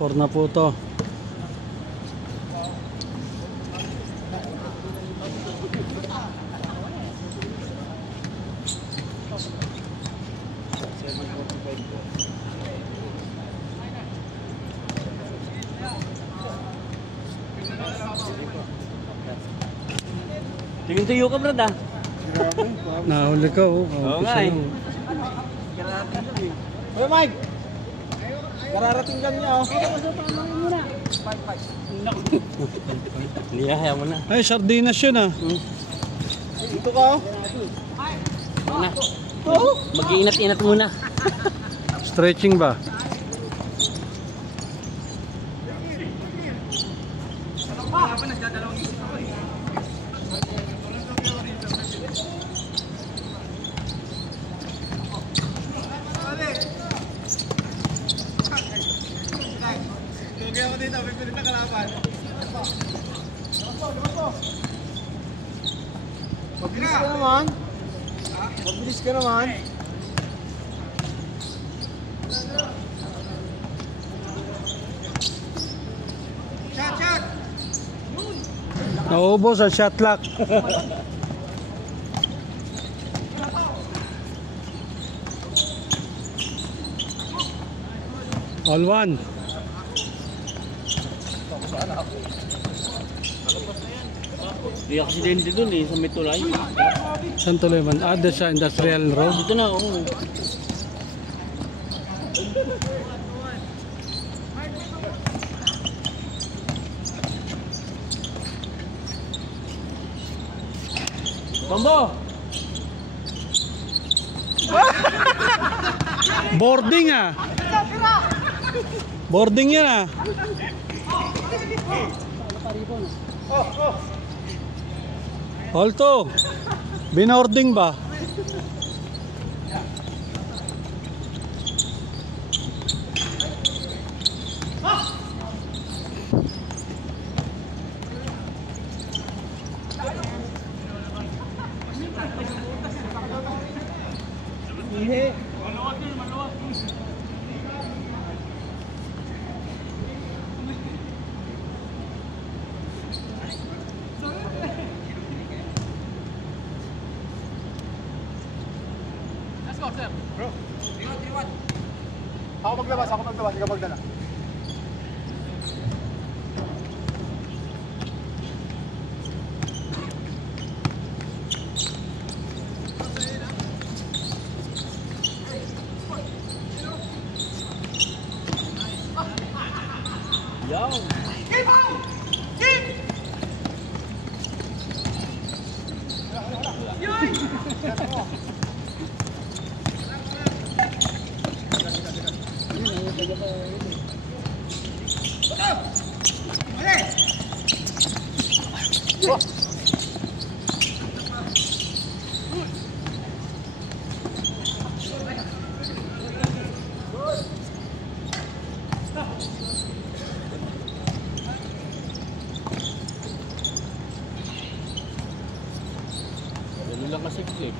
4 na po to. Tingin tuyo ka, brad, ah. Nahuli ka, oh. Oo nga, eh. Oy, Mike! Kararating lang niya, oh. Niyahaya mo na. Ay, sardinas yun, ah. Dito ka, oh. Na. Mag-iinat-inat muna. Stretching ba? Lugay ako dito, may pilit na kalaban. Mabilis ka naman. Mabilis ka naman. Shot! Naubos ang shot lock. All one. Di aksidente dun, eh, sa may tulay. Saan tuloy man? Ah, doon sa industrial road. Dito na, oo. Bambo! Boarding, ah. Boarding yan, ah. Alto, binording ba? Bro, ako maglabas, ikaw magdala. Yaw! Ano lang kasi clip.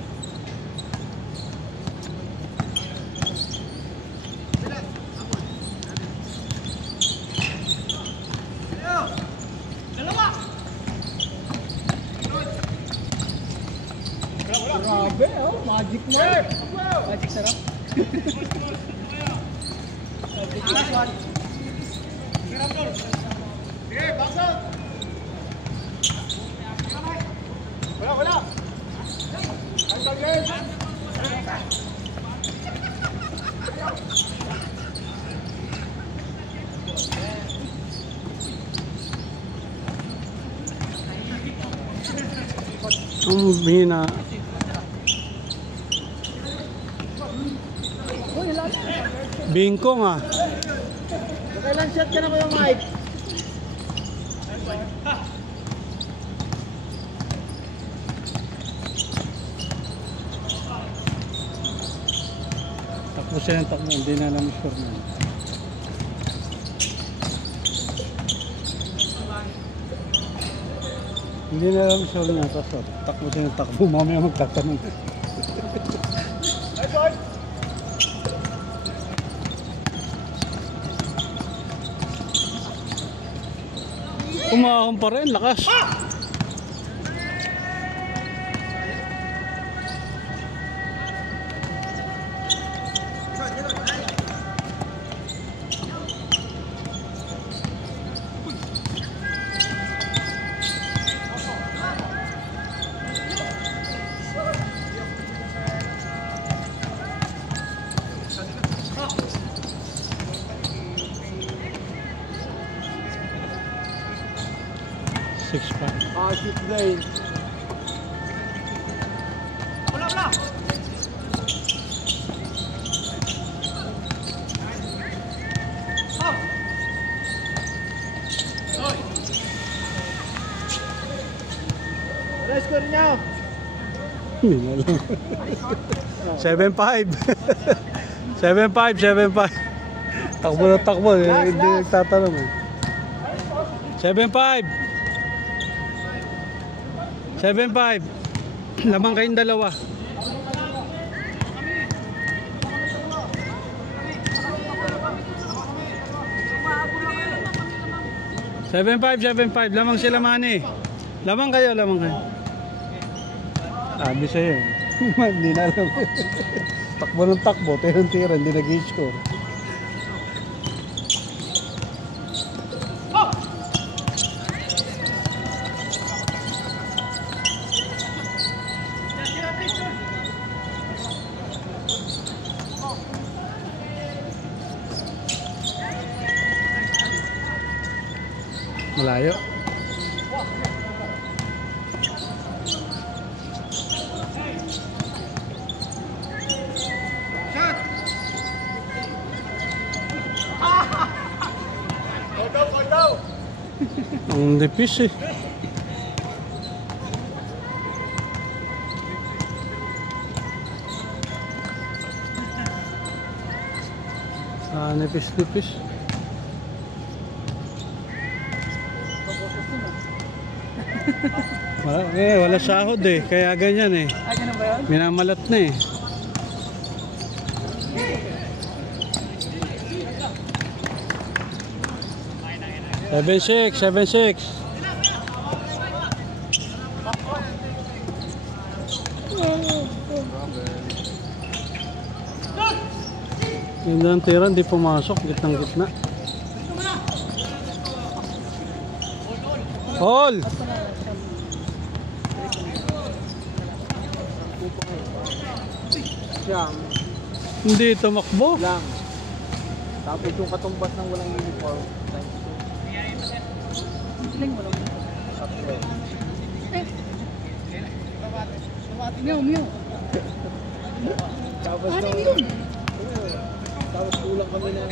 Grabe, oh, magic mo. Magic sarap. Sige, baksa. Wala. Ang bina. Bingkong, ah. Kailan shot ka na Kuya Mike? Takbo siya ng takbo, hindi na alam sure na. Hindi na alam sure na. Tapos takbo siya ng takbo, mamaya magtatanong. Umahon pa rin, lakas. Six pa. Shoot lane. Ano score niyo? 7-5. 7-5. Takbo na takbo. Hindi nagtatanong eh. 7-5. 7-5. Lamang kayong dalawa. 7-5. Lamang sila Manny. Lamang kayo. Sabi sa'yo. Hindi na alam. Takbo ng takbo. Tira-tira. Hindi nag-score. Malayo. Ang nipis eh. Nipis. Wala sahod eh, kaya ganyan eh. Ganun ba yun? Minamalat na eh. Seven six. Hindi ang tira, hindi pumasok, gitnang-gitna. All! Siyam. Hindi tumakbo. Lang. Tapos yung katumbas ng walang uniform. Lang walang Mew. Tapos ano yun? Tapos kulang kami na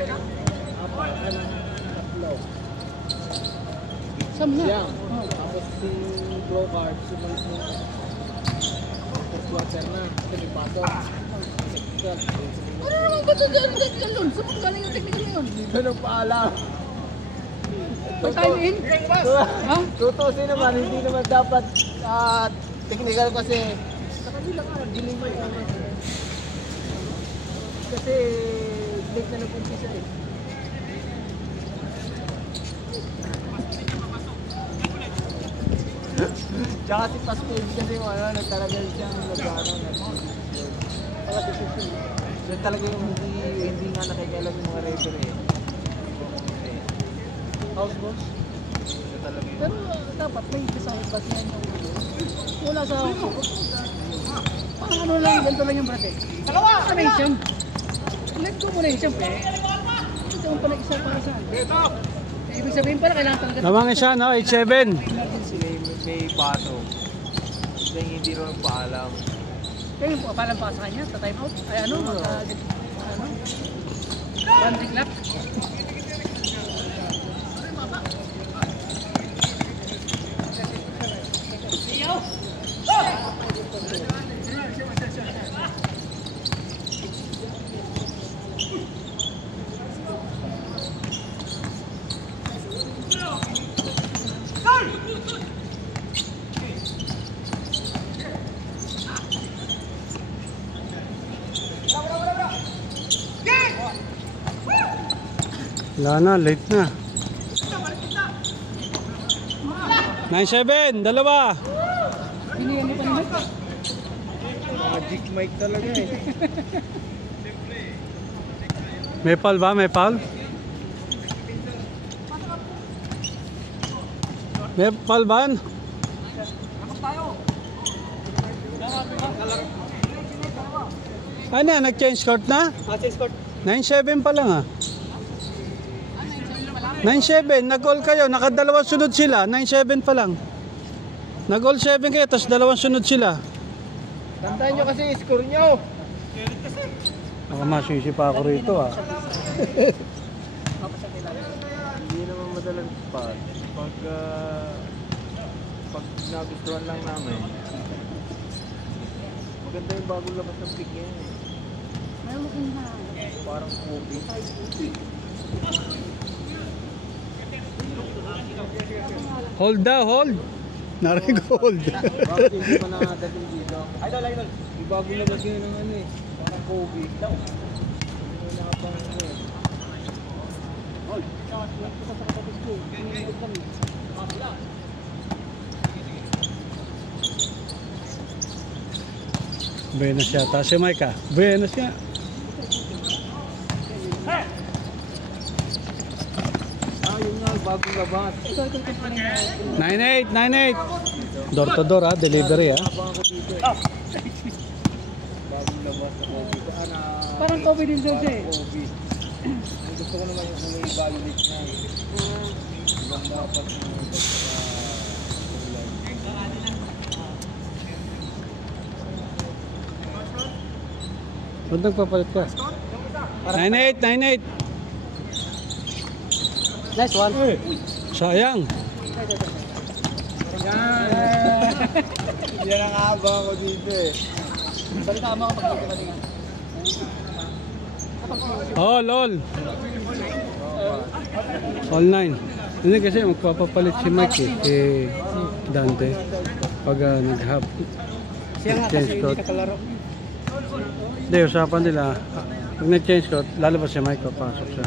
tatlo. Siyam. Tapos si Brocard, sumalis mo. First quarter na. Kasi may pasok. Ano naman ba ito dyan? Ganun. Saan mo galing yung technical na yun? Ganun paalam. Pag-time in? Ha? Tutusin naman, hindi naman dapat technical kasi sa kanila nga, dilimay naman. Kasi late na nag-umpisa eh. Tsaka si Pascal kasi nagtalagal siyang so talaga yung hindi nga nakikialam yung mga referee. House balls? So talaga yun. Pero dapat may kasahit ba siya yung wala sa parang ano lang, ganito lang yung bracket. Dalawa! Ano yung siyam? Let go muna yung siyam eh. Ito yung pala isa para saan? Ibig sabihin pala kailangan talaga. Lamang isa, no? 8-7. May baso. Kasi hindi rin paalam. Kaya yung paalam pa sa kanya, sa time out. Ay ano? Banding lap. Wala na, late na. 9-7, dalawa. Binigyan mo pa naman. Magic mic talaga eh. May foul ba? May foul? May foul ba? Ano yan? Nag-change court na? Change court. 9-7 pa lang ah. 9-7, nag-all kayo, nakadalawang sunod sila, 9-7 pa lang. Nag-all 7 kayo, tapos dalawang sunod sila. Tandaan nyo kasi score nyo. Baka masisi pa ako rito ah. Hindi naman madalang spot. Pag nagustuhan lang namin, maganda yung bagong labas ng pick yan eh. Parang movie. Hold daw, hold. Narinig hold. Bakit hindi pa nakadating dito? Idol. Yung bagong labas yun ng ano eh. Parang Kobe. Hindi nakapang ano eh. Buenos yata si Mike ah. Buenos nga. Yun nga, bagong labas. 9-8, 9-8. Door to door ah, delivery ah. Habang ako dito eh. Bagong labas na Kobe. Parang Kobe din doon siya eh. Kobe. Ang gusto ko naman yung may evaluate na. Ibang dapat yung Ba't nagpapalit ka? 9-8, 9-8. Nice one. Sayang. yan ang haba ko dito eh. Balita mo ako pag kanina. All. All 9. Hindi kasi magpapapalit si Mike eh. Dante. Pag nag-hub. Siya nga kasi hindi kakalaro. Hindi, usapan nila. Pag nag-change court, lalabas si Mike, papasok siya.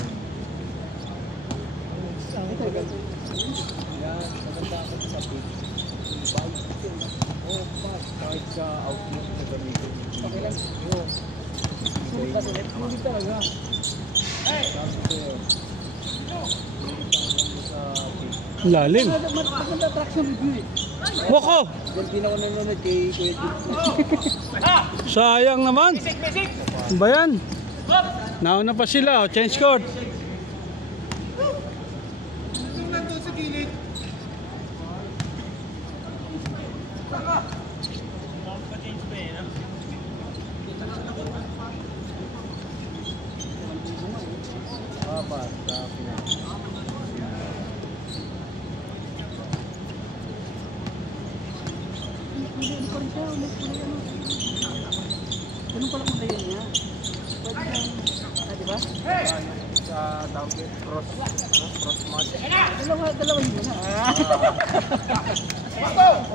Kahit sa outlook na gamitin. Okay lang. Hindi talaga. Lalim. Maganda traction review eh. Wako! Diyan din ako nanonood kay Sayang naman. Ano ba yan? Nauna pa sila, change court. Papa, sa Pinas. Hindi pa rin siya. Ganun pala kung layan niya. Pwede kang, di ba? Sa tawag cross match. Dalawa yun na.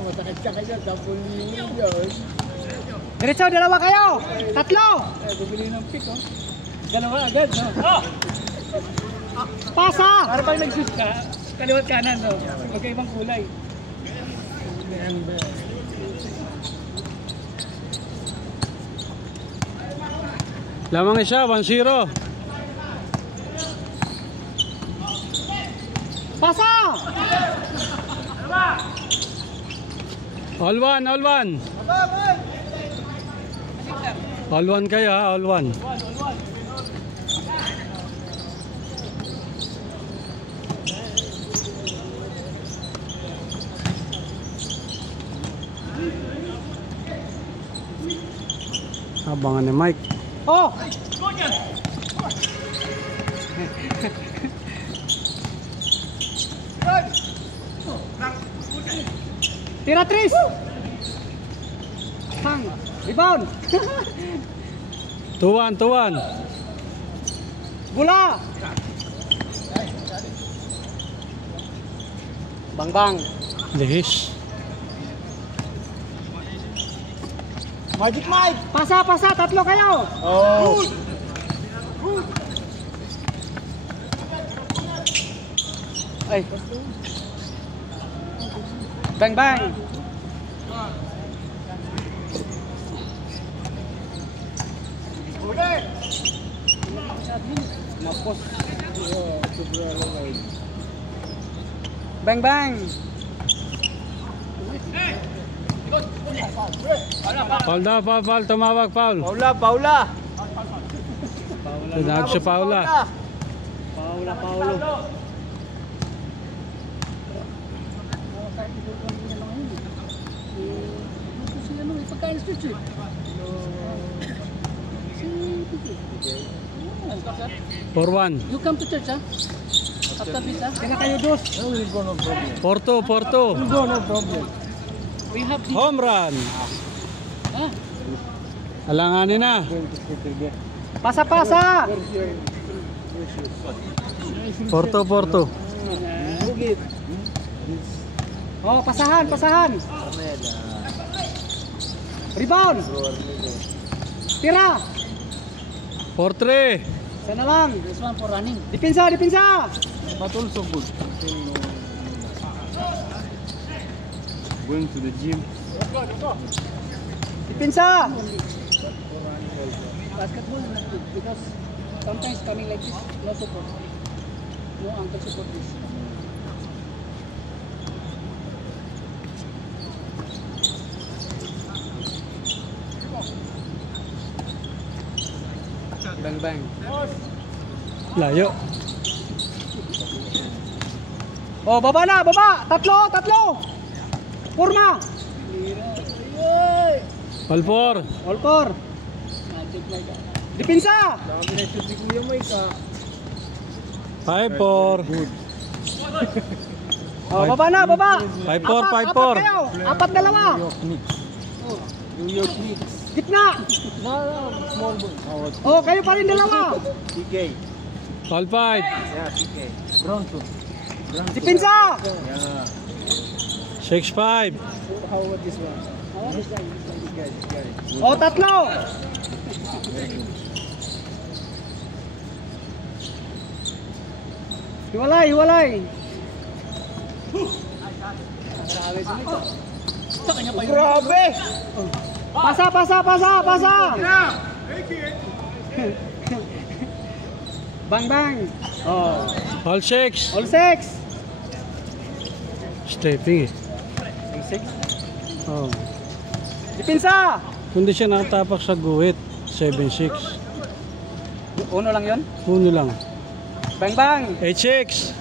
Masakit ka kaya, double yun. Diretso, dalawa kayo! Tatlo! Bumili ng pick oh. Dalawa agad no? Pasa! Para pag nag-shoot ka, kaliwat kanan no? Magkaibang kulay. Lamang isa, 1-0. Pasa! All one, all one. All one kayo ha, all one. Abangan ni Mike. Oh! Tira Tris! Hang! Rebound! 2-1, 2-1. Bola! Bang-bang! Lihis. Magic Mike! Pasa, pasa! Tatlo kayo! Oh! Ay! Bang bang. Mapos. Sobrang wide. Bang bang. Paul daw, Paul. Tumawag, Paul. Paula. Tinawag si Paula. Paulo. Si ano, ipagkain switch eh. Si Titi. 4-1. You come to church, ha? After this, ha? Kaya kayo dos. No, we'll go, no problem. 4-2. We'll go, no problem. We have the... Home run. Ha? Alanganin na. Going to sit again. Pasa! Where's your 4-2. Bugit. Oh, pasahan! Rebound! Tira! 4-3. Sana lang. This one for running. Depensa! But also good. Going to the gym. Depensa! Basketball is not good because sometimes coming like this, no support. No ankle support this. Bang bang. Layo. Oh, baba na, baba! Tatlo! Forma! All 4. All four! Depensa! Dami na shoot si Kuya Mike ah. 5-4. Oh, baba na, baba! 5-4. Apat kayo! 4-2! New York Knicks. Gitna! No, small ball. Oh, kayo pa rin dalawa! PK. All 5. Yeah, PK. Bronson. Depensa! Yeah. 6-5. How about this one? This guy. Oh, tatlo! Hiwalay! Grabe! Pasa! Bang! Oh, All 6. all six! Stepping eh. Oh. Depensa! Kundi siya nakatapak sa guhit. 7-6. Uno lang yun? Uno lang. Bang! 8-6.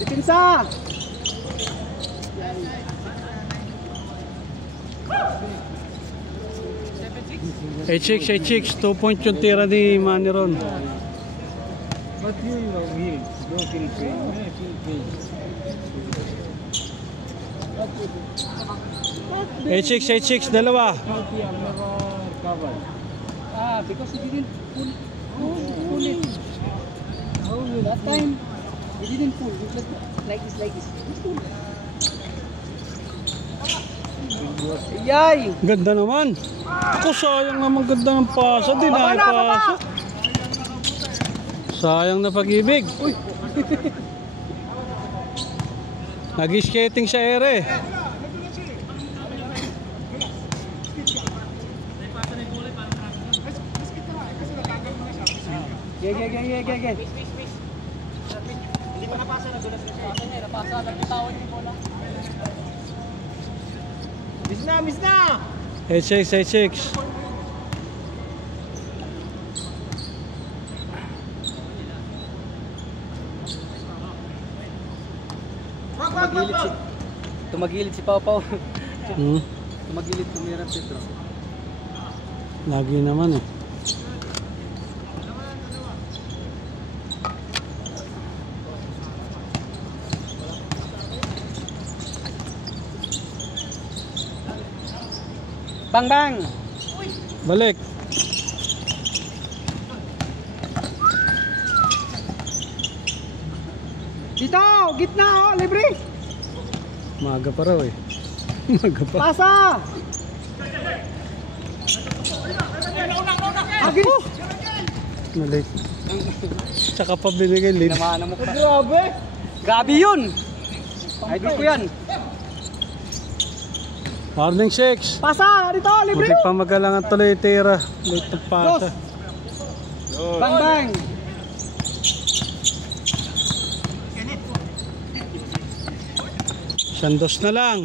Depensa! 8-6. 2 point yung tira ni Manny Ron. But you know, here, don't feel pain. Yeah, feel pain. 8-6. Dalawa. Healthy, I've never recovered. Because he didn't pull it. That time, he didn't pull. He just like this. He pulled. Yay! Ganda naman. Ako sayang naman ganda ng pasa. Di na pasa. Sayang na pag-ibig. Nag-skating sa ere. Gege. Hindi pa napasa na dulas na siya. Napasa, nagbitawan yung bola. Miss na! 8-6. Tumagilid si Pau. Hmm. Tumagilid, tumira Petro. Lagi naman eh. Bang! Balik. Dito! Gitna oh! Libre! Maga pa raw eh. Maga pa. Pasa! Agis! Na late. Tsaka pa binigay lead. Naman mo pa. Grabe! Grabe yun! Idol ko yan. Morning 6. Pasa! Dito! Libre! Muntik pa magalangan tuloy tira. Late na pasa. Bang bang! Sandos na lang.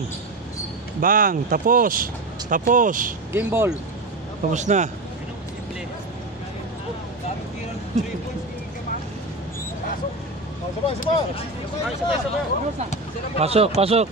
Bang. Tapos. Tapos. Game ball. Tapos na. Pasok, pasok.